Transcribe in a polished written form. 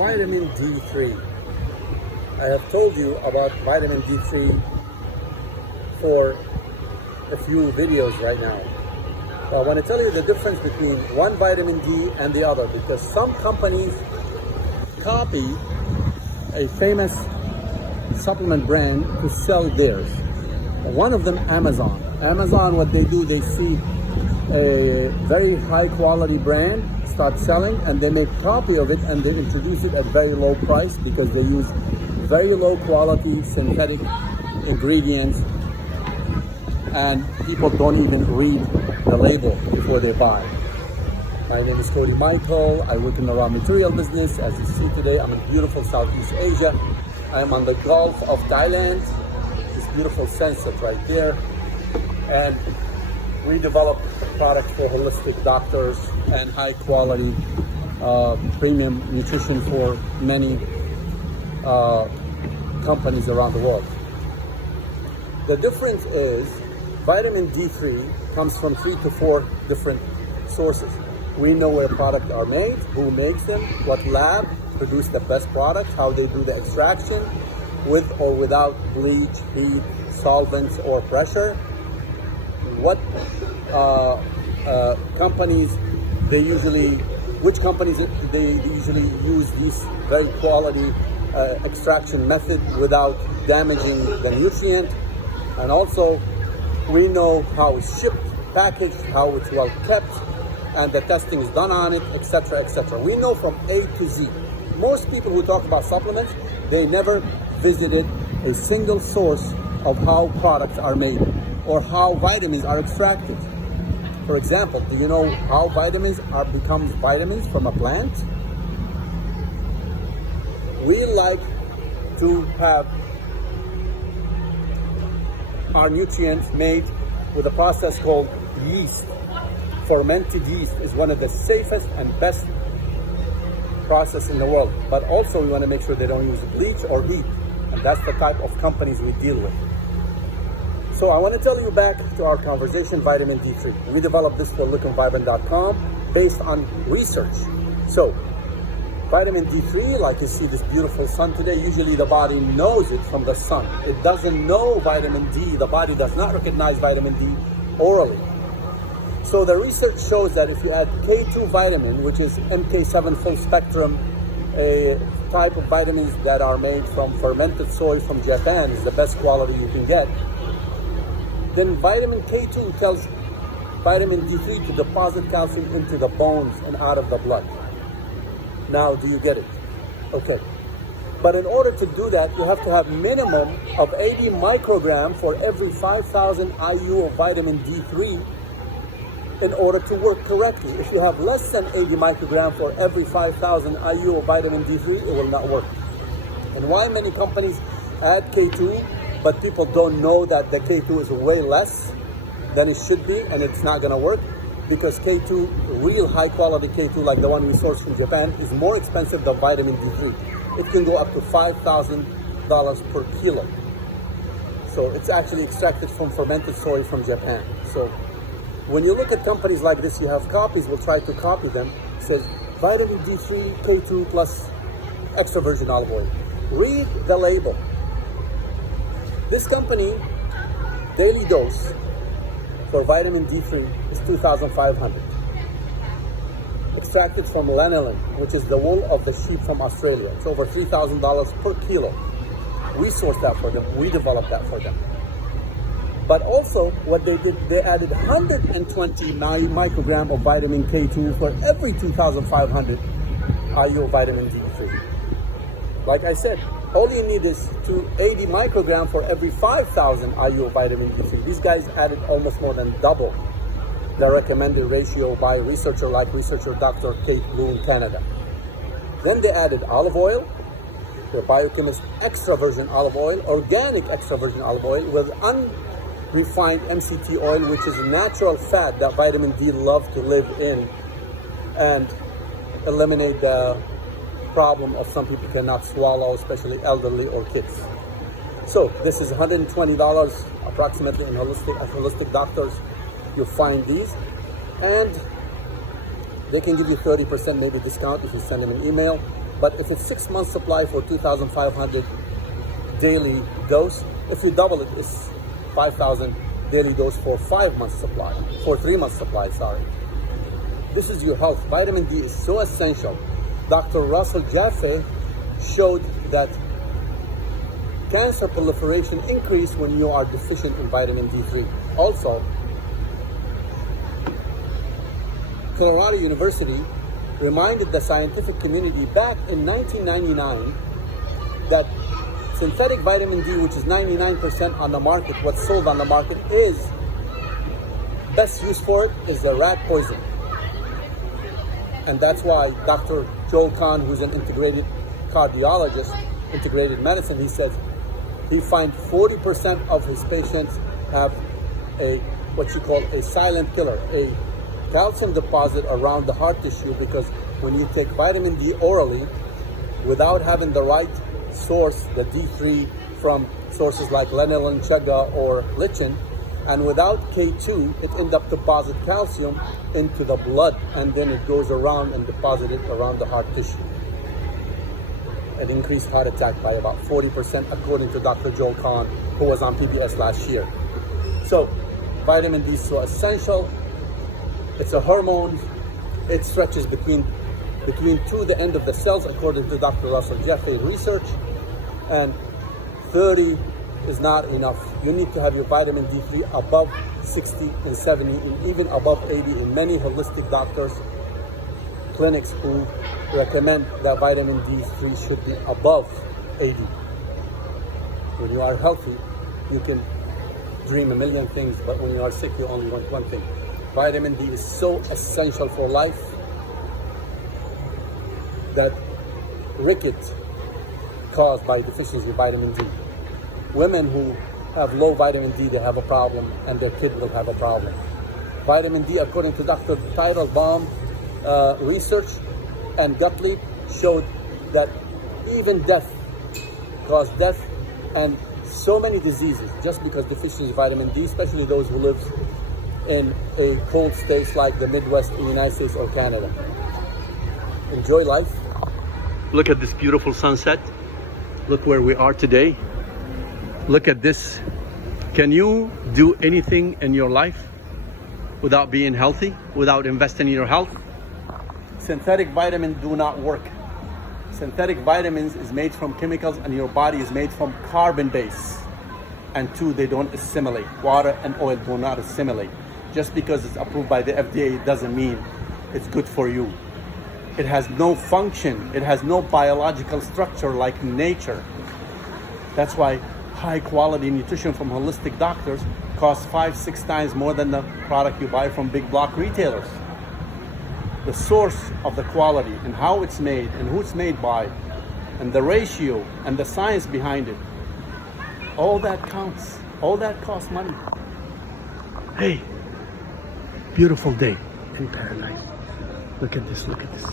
vitamin D3. I have told you about vitamin D3 for a few videos right now. I want to tell you the difference between one vitamin D and the other, because some companies copy a famous supplement brand to sell theirs. One of them, Amazon. Amazon, what they do, they see a very high quality brand start selling and they make a copy of it and they introduce it at very low price because they use very low quality synthetic ingredients, and people don't even read the label before they buy. My name is Cody Michael. I work in the raw material business. As you see today, I'm in beautiful Southeast Asia. I'm on the Gulf of Thailand. This beautiful sunset right there. And we develop products for holistic doctors and high quality premium nutrition for many companies around the world. The difference is vitamin D3 comes from 3 to 4 different sources. We know where products are made, who makes them, what lab produced the best products, how they do the extraction, with or without bleach, heat, solvents, or pressure. What companies which companies they usually use this very quality extraction method without damaging the nutrient. And also we know how it's shipped, packaged, how it's well kept, and the testing is done on it, etc., etc. We know from A to Z. Most people who talk about supplements, they never visited a single source of how products are made or how vitamins are extracted. For example, do you know how vitamins becomes vitamins from a plant? We like to have our nutrients made with a process called yeast. Fermented yeast is one of the safest and best process in the world, but also we want to make sure they don't use bleach or heat, and that's the type of companies we deal with. So I want to tell you back to our conversation, vitamin D3. We developed this for lookandvibrant.com based on research. So vitamin D3, like you see this beautiful sun today, usually the body knows it from the sun. It doesn't know vitamin D. The body does not recognize vitamin D orally. So the research shows that if you add K2 vitamin, which is MK7 full spectrum, a type of vitamins that are made from fermented soy from Japan, is the best quality you can get, then vitamin K2 tells vitamin D3 to deposit calcium into the bones and out of the blood. Now, do you get it? Okay. But in order to do that, you have to have minimum of 80 microgram for every 5,000 IU of vitamin D3 in order to work correctly. If you have less than 80 microgram for every 5,000 IU of vitamin D3, it will not work. And why many companies add K2, but people don't know that the K2 is way less than it should be, and it's not gonna work? Because K2, real high quality K2, like the one we source from Japan, is more expensive than vitamin D3. It can go up to $5,000 per kilo. So it's actually extracted from fermented soy from Japan. So when you look at companies like this, you have copies, will try to copy them. It says vitamin D3, K2 plus extra virgin olive oil. Read the label. This company, daily dose for vitamin D3 is 2,500. Extracted from lanolin, which is the wool of the sheep from Australia. It's over $3,000 per kilo. We source that for them. We developed that for them. But also, what they did, they added 120 microgram of vitamin K2 for every 2,500 IU of vitamin D3. Like I said, all you need is 80 microgram for every 5,000 IU of vitamin D3. These guys added almost more than double the recommended ratio by researcher like researcher Dr. Kate Boone, Canada. Then they added olive oil, the biochemist extra virgin olive oil, organic extra virgin olive oil with unrefined MCT oil, which is a natural fat that vitamin D love to live in and eliminate the problem of some people cannot swallow, especially elderly or kids. So this is $120 approximately in holistic doctors. You'll find these, and they can give you 30% maybe discount if you send them an email. But if it's 6 months supply for 2,500 daily dose, if you double it, it's 5,000 daily dose for 5 months supply, for 3 months supply, sorry. This is your health. Vitamin D is so essential. Dr. Russell Jaffe showed that cancer proliferation increase when you are deficient in vitamin D3. Also, Colorado University reminded the scientific community back in 1999 that synthetic vitamin D, which is 99% on the market, what's sold on the market, is best use for it is the rat poison. And that's why Dr. Joel Kahn, who's an integrated cardiologist, integrated medicine, he says he finds 40% of his patients have what you call a silent killer, a calcium deposit around the heart tissue, because when you take vitamin D orally without having the right source, the D3 from sources like lanolin, chaga, or lichen, and without K2, it ends up deposit calcium into the blood, and then it goes around and deposit it around the heart tissue. It increased heart attack by about 40%, according to Dr. Joel Kahn, who was on PBS last year. So vitamin D is so essential. It's a hormone. It stretches between to the end of the cells, according to Dr. Russell Jaffe research. And 30 is not enough. You need to have your vitamin D3 above 60 and 70, and even above 80 in many holistic doctors, clinics who recommend that vitamin D3 should be above 80. When you are healthy, you can dream a million things, but when you are sick, you only want one thing. Vitamin D is so essential for life that rickets caused by deficiency of vitamin D. Women who have low vitamin D, they have a problem, and their kid will have a problem. Vitamin D, according to Dr. Teitelbaum research and Gottlieb, showed that even death caused death and so many diseases just because deficiency of vitamin D, especially those who live in a cold states like the Midwest in the United States or Canada. Enjoy life. Look at this beautiful sunset. Look where we are today. Look at this. Can you do anything in your life without being healthy, without investing in your health? Synthetic vitamins do not work. Synthetic vitamins is made from chemicals, and your body is made from carbon base. And two, they don't assimilate. Water and oil do not assimilate. Just because it's approved by the FDA doesn't mean it's good for you. It has no function. It has no biological structure like nature. That's why high quality nutrition from holistic doctors costs 5-6 times more than the product you buy from big block retailers. The source of the quality and how it's made and who it's made by and the ratio and the science behind it, all that counts. All that costs money. Hey, beautiful day in paradise. Look at this, look at this.